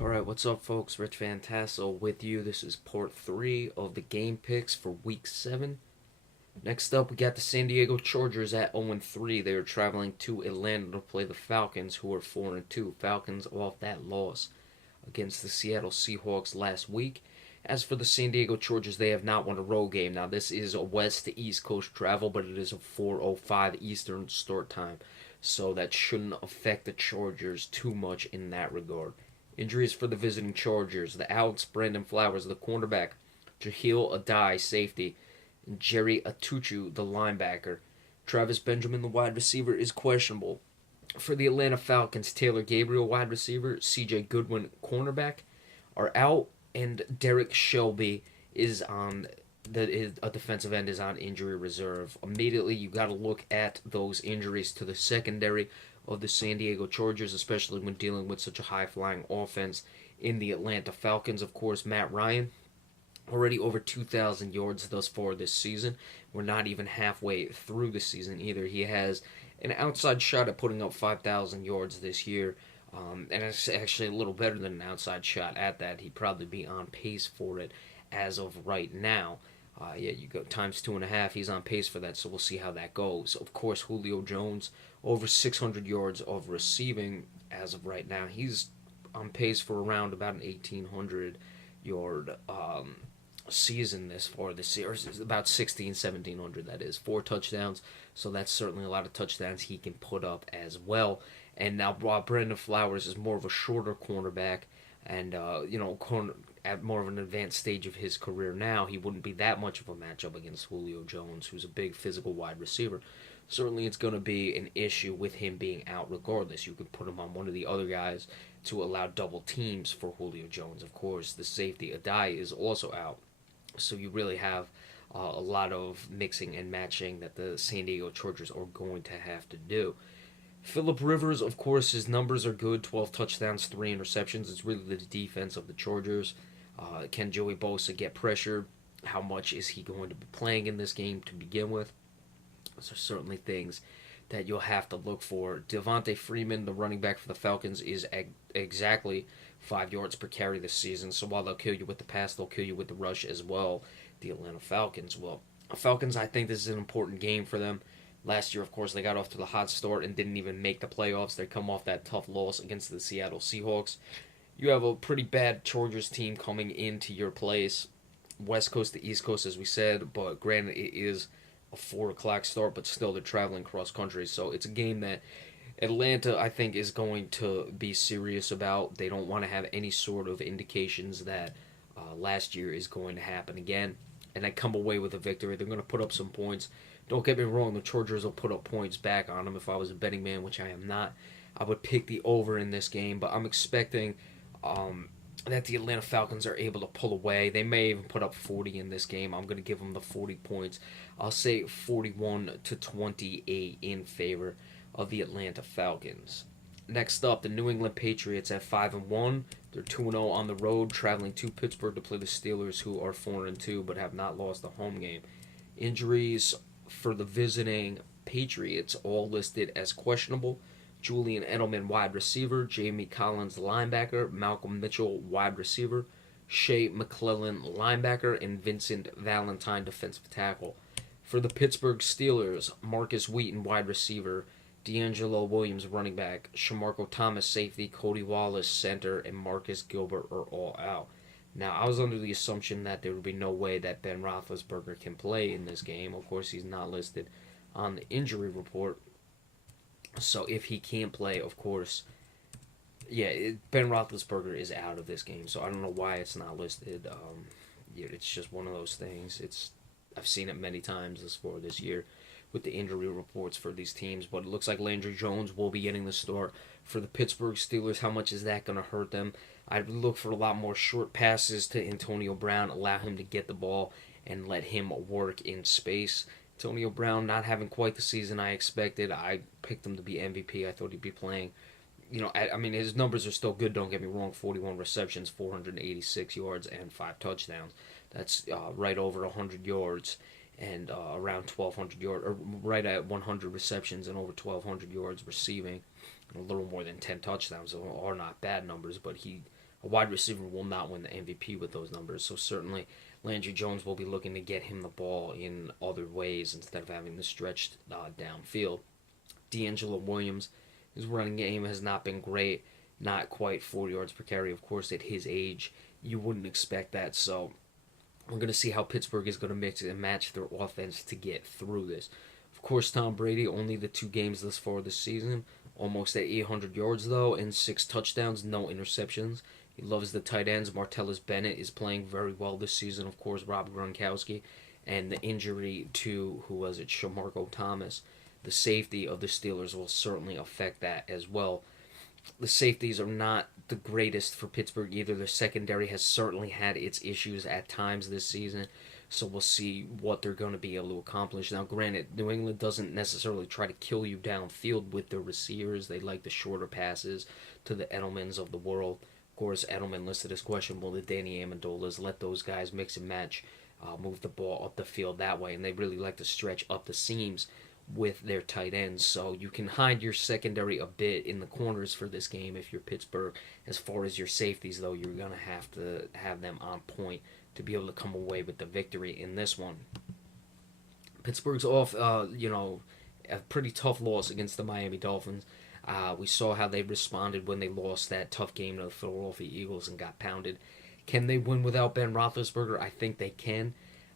Alright, what's up, folks? Rich Van Tassel with you. This is part 3 of the game picks for week 7. Next up, we got the San Diego Chargers at 0-3. They are traveling to Atlanta to play the Falcons, who are 4-2. Falcons off that loss against the Seattle Seahawks last week. As for the San Diego Chargers, they have not won a road game. Now, this is a west to east coast travel, but it is a 4:05 Eastern start time, so that shouldn't affect the Chargers too much in that regard. Injuries for the visiting Chargers: the outs, Brandon Flowers, the cornerback; Jahil Adai, safety; and Jerry Atuchu, the linebacker. Travis Benjamin, the wide receiver, is questionable. For the Atlanta Falcons, Taylor Gabriel, wide receiver; C.J. Goodwin, cornerback, are out, and Derek Shelby is on a defensive end, is on injury reserve. Immediately, you got to look at those injuries to the secondary of the San Diego Chargers, especially when dealing with such a high-flying offense in the Atlanta Falcons. Of course, Matt Ryan, already over 2,000 yards thus far this season. We're not even halfway through the season either. He has an outside shot at putting up 5,000 yards this year. And it's actually a little better than an outside shot at that. He'd probably be on pace for it as of right now. You go times 2.5. He's on pace for that, so we'll see how that goes. Of course, Julio Jones, over 600 yards of receiving as of right now. He's on pace for around about an 1,800 yard season this far this year. About 1,700, that is. 4 touchdowns, so that's certainly a lot of touchdowns he can put up as well. And now Brandon Flowers is more of a shorter cornerback, and at more of an advanced stage of his career now, he wouldn't be that much of a matchup against Julio Jones, who's a big physical wide receiver. Certainly, it's going to be an issue with him being out regardless. You could put him on one of the other guys to allow double teams for Julio Jones. Of course, the safety Adai is also out, so you really have a lot of mixing and matching that the San Diego Chargers are going to have to do. Philip Rivers, of course, his numbers are good: 12 touchdowns, 3 interceptions. It's really the defense of the Chargers. Can Joey Bosa get pressured? How much is he going to be playing in this game to begin with? Those are certainly things that you'll have to look for. Devontae Freeman, the running back for the Falcons, is exactly 5 yards per carry this season. So while they'll kill you with the pass, they'll kill you with the rush as well. The Atlanta Falcons. Well, Falcons, I think this is an important game for them. Last year, of course, they got off to the hot start and didn't even make the playoffs. They come off that tough loss against the Seattle Seahawks. You have a pretty bad Chargers team coming into your place. West Coast to East Coast, as we said, but granted, it is a 4 o'clock start, but still they're traveling cross country. So it's a game that Atlanta, I think, is going to be serious about. They don't want to have any sort of indications that last year is going to happen again. And they come away with a victory. They're going to put up some points. Don't get me wrong, the Chargers will put up points back on them. If I was a betting man, which I am not, I would pick the over in this game. But I'm expecting that the Atlanta Falcons are able to pull away. They may even put up 40 in this game. I'm going to give them the 40 points. I'll say 41-28 in favor of the Atlanta Falcons. Next up, the New England Patriots at 5-1. They're 2-0 on the road, traveling to Pittsburgh to play the Steelers, who are 4-2 but have not lost a home game. Injuries for the visiting Patriots all listed as questionable: Julian Edelman, wide receiver; Jamie Collins, linebacker; Malcolm Mitchell, wide receiver; Shea McClellan, linebacker; and Vincent Valentine, defensive tackle. For the Pittsburgh Steelers, Marcus Wheaton, wide receiver; D'Angelo Williams, running back; Shamarko Thomas, safety; Cody Wallace, center; and Marcus Gilbert are all out. Now, I was under the assumption that there would be no way that Ben Roethlisberger can play in this game. Of course, he's not listed on the injury report. So if he can't play, of course, Ben Roethlisberger is out of this game. So I don't know why it's not listed. It's just one of those things. I've seen it many times this far this year with the injury reports for these teams. But it looks like Landry Jones will be getting the start for the Pittsburgh Steelers. How much is that going to hurt them? I'd look for a lot more short passes to Antonio Brown, allow him to get the ball and let him work in space. Antonio Brown not having quite the season I expected. I picked him to be MVP. I thought he'd be playing. I mean, his numbers are still good, don't get me wrong. 41 receptions, 486 yards, and 5 touchdowns. That's right over 100 yards and around 1,200 yards, or right at 100 receptions and over 1,200 yards receiving. And a little more than 10 touchdowns are not bad numbers, but he A wide receiver will not win the MVP with those numbers. So certainly Landry Jones will be looking to get him the ball in other ways instead of having the stretched downfield. D'Angelo Williams, his running game has not been great. Not quite 4 yards per carry. Of course, at his age, you wouldn't expect that. So we're going to see how Pittsburgh is going to mix and match their offense to get through this. Of course, Tom Brady, only the 2 games thus far this season. Almost at 800 yards, though, and 6 touchdowns, no interceptions. He loves the tight ends. Martellus Bennett is playing very well this season. Of course, Rob Gronkowski. And the injury to, who was it, Shamarko Thomas, the safety of the Steelers, will certainly affect that as well. The safeties are not the greatest for Pittsburgh either. Their secondary has certainly had its issues at times this season. So we'll see what they're going to be able to accomplish. Now, granted, New England doesn't necessarily try to kill you downfield with their receivers. They like the shorter passes to the Edelmans of the world. Of course, Edelman listed as questionable. The Danny Amendolas, let those guys mix and match, move the ball up the field that way. And they really like to stretch up the seams with their tight ends. So you can hide your secondary a bit in the corners for this game if you're Pittsburgh. As far as your safeties, though, you're going to have them on point to be able to come away with the victory in this one. Pittsburgh's off, a pretty tough loss against the Miami Dolphins. We saw how they responded when they lost that tough game to the Philadelphia Eagles and got pounded. Can they win without Ben Roethlisberger? I think they can.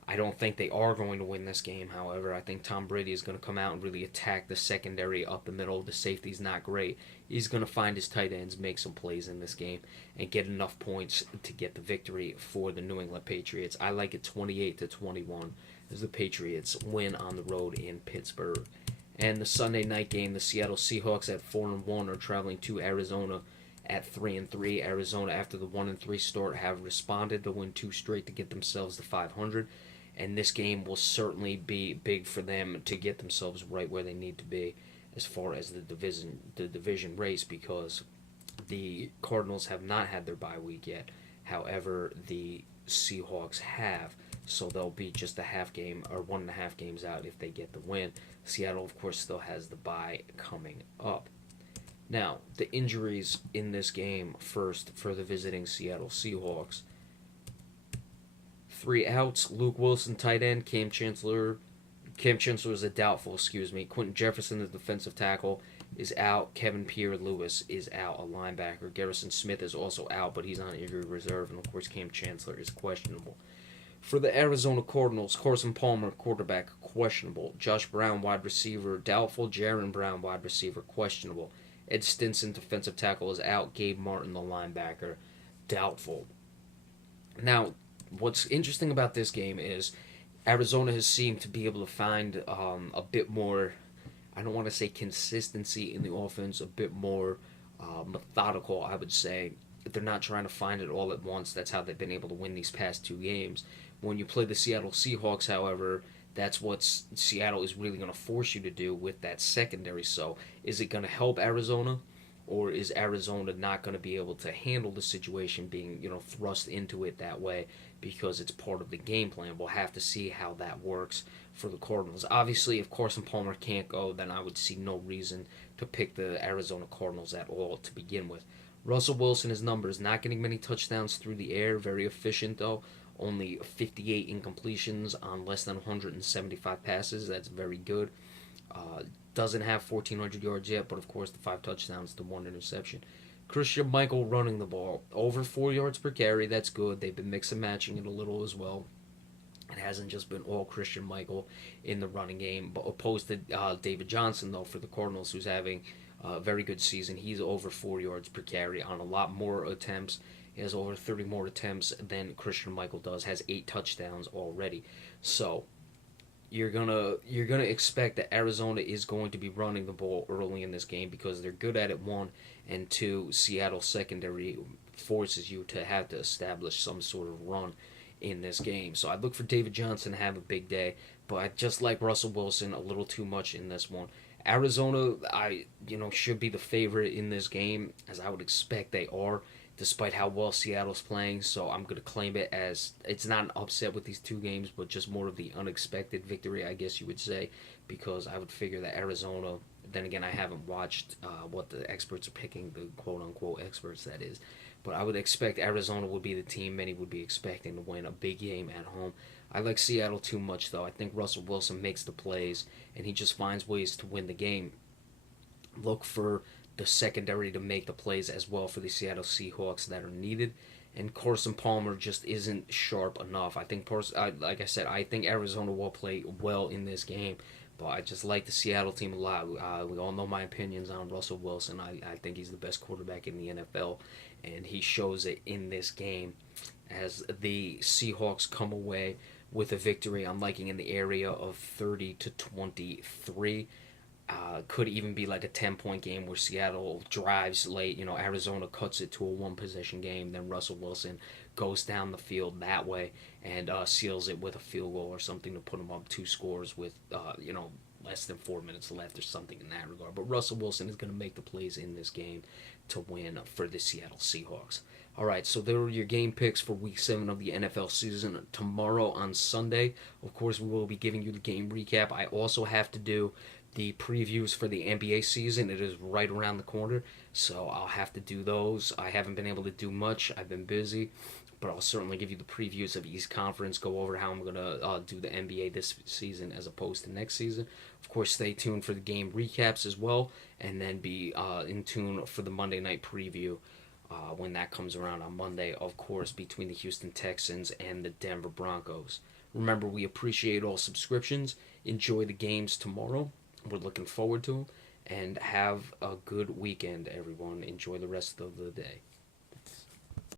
I don't think they are going to win this game, however. I think Tom Brady is going to come out and really attack the secondary up the middle. The safety's not great. He's going to find his tight ends, make some plays in this game, and get enough points to get the victory for the New England Patriots. I like it 28-21 as the Patriots win on the road in Pittsburgh. And the Sunday night game, the Seattle Seahawks at 4-1 are traveling to Arizona at 3-3. Arizona, after the 1-3 start, have responded to win 2 straight to get themselves to 500. And this game will certainly be big for them to get themselves right where they need to be as far as the division race, because the Cardinals have not had their bye week yet. However, the Seahawks have, so they'll be just a half game or 1.5 games out if they get the win. Seattle, of course, still has the bye coming up. Now, the injuries in this game first for the visiting Seattle Seahawks. 3 outs. Luke Wilson, tight end. Cam Chancellor is a doubtful, Quentin Jefferson, the defensive tackle, is out. Kevin Pierre-Louis is out, a linebacker. Garrison Smith is also out, but he's on injury reserve. And, of course, Cam Chancellor is questionable. For the Arizona Cardinals, Carson Palmer, quarterback, questionable. Josh Brown, wide receiver, doubtful. Jaron Brown, wide receiver, questionable. Ed Stinson, defensive tackle, is out. Gabe Martin, the linebacker, doubtful. Now, what's interesting about this game is Arizona has seemed to be able to find a bit more, I don't want to say consistency in the offense, a bit more methodical, I would say. They're not trying to find it all at once. That's how they've been able to win these past 2 games. When you play the Seattle Seahawks, however, that's what Seattle is really going to force you to do with that secondary. So is it going to help Arizona? Or is Arizona not going to be able to handle the situation being, thrust into it that way because it's part of the game plan? We'll have to see how that works for the Cardinals. Obviously, if Carson Palmer can't go, then I would see no reason to pick the Arizona Cardinals at all to begin with. Russell Wilson, his numbers, not getting many touchdowns through the air, very efficient though. Only 58 incompletions on less than 175 passes. That's very good. Doesn't have 1,400 yards yet, but of course the 5 touchdowns to 1 interception. Christian Michael running the ball. Over 4 yards per carry, that's good. They've been mix and matching it a little as well. It hasn't just been all Christian Michael in the running game, but opposed to David Johnson, though, for the Cardinals, who's having a very good season. He's over 4 yards per carry on a lot more attempts. He has over 30 more attempts than Christian Michael does, has 8 touchdowns already. So you're gonna expect that Arizona is going to be running the ball early in this game because they're good at it, 1, and 2, Seattle secondary forces you to have to establish some sort of run in this game. So I look for David Johnson to have a big day, but I just like Russell Wilson a little too much in this one. Arizona, should be the favorite in this game, as I would expect they are, despite how well Seattle's playing. So I'm going to claim it as, it's not an upset with these 2 games, but just more of the unexpected victory, I guess you would say, because I would figure that Arizona, then again, I haven't watched what the experts are picking, the quote-unquote experts, that is. but I would expect Arizona would be the team many would be expecting to win a big game at home. I like Seattle too much, though. I think Russell Wilson makes the plays, and he just finds ways to win the game. Look for the secondary to make the plays as well for the Seattle Seahawks that are needed. And Carson Palmer just isn't sharp enough. I think, like I said, I think Arizona will play well in this game, but I just like the Seattle team a lot. We all know my opinions on Russell Wilson. I think he's the best quarterback in the NFL, and he shows it in this game as the Seahawks come away with a victory. I'm liking in the area of 30-23. Could even be like a 10-point game where Seattle drives late. Arizona cuts it to a one possession game. Then Russell Wilson goes down the field that way and seals it with a field goal or something to put them up 2 scores with, less than 4 minutes left or something in that regard. But Russell Wilson is going to make the plays in this game to win for the Seattle Seahawks. All right, so there are your game picks for Week 7 of the NFL season. Tomorrow on Sunday, of course, we will be giving you the game recap. I also have to do the previews for the NBA season. It is right around the corner, so I'll have to do those. I haven't been able to do much. I've been busy, but I'll certainly give you the previews of East Conference, go over how I'm going to do the NBA this season as opposed to next season. Of course, stay tuned for the game recaps as well, and then be in tune for the Monday night preview when that comes around on Monday, of course, between the Houston Texans and the Denver Broncos. Remember, we appreciate all subscriptions. Enjoy the games tomorrow. We're looking forward to them. And have a good weekend, everyone. Enjoy the rest of the day.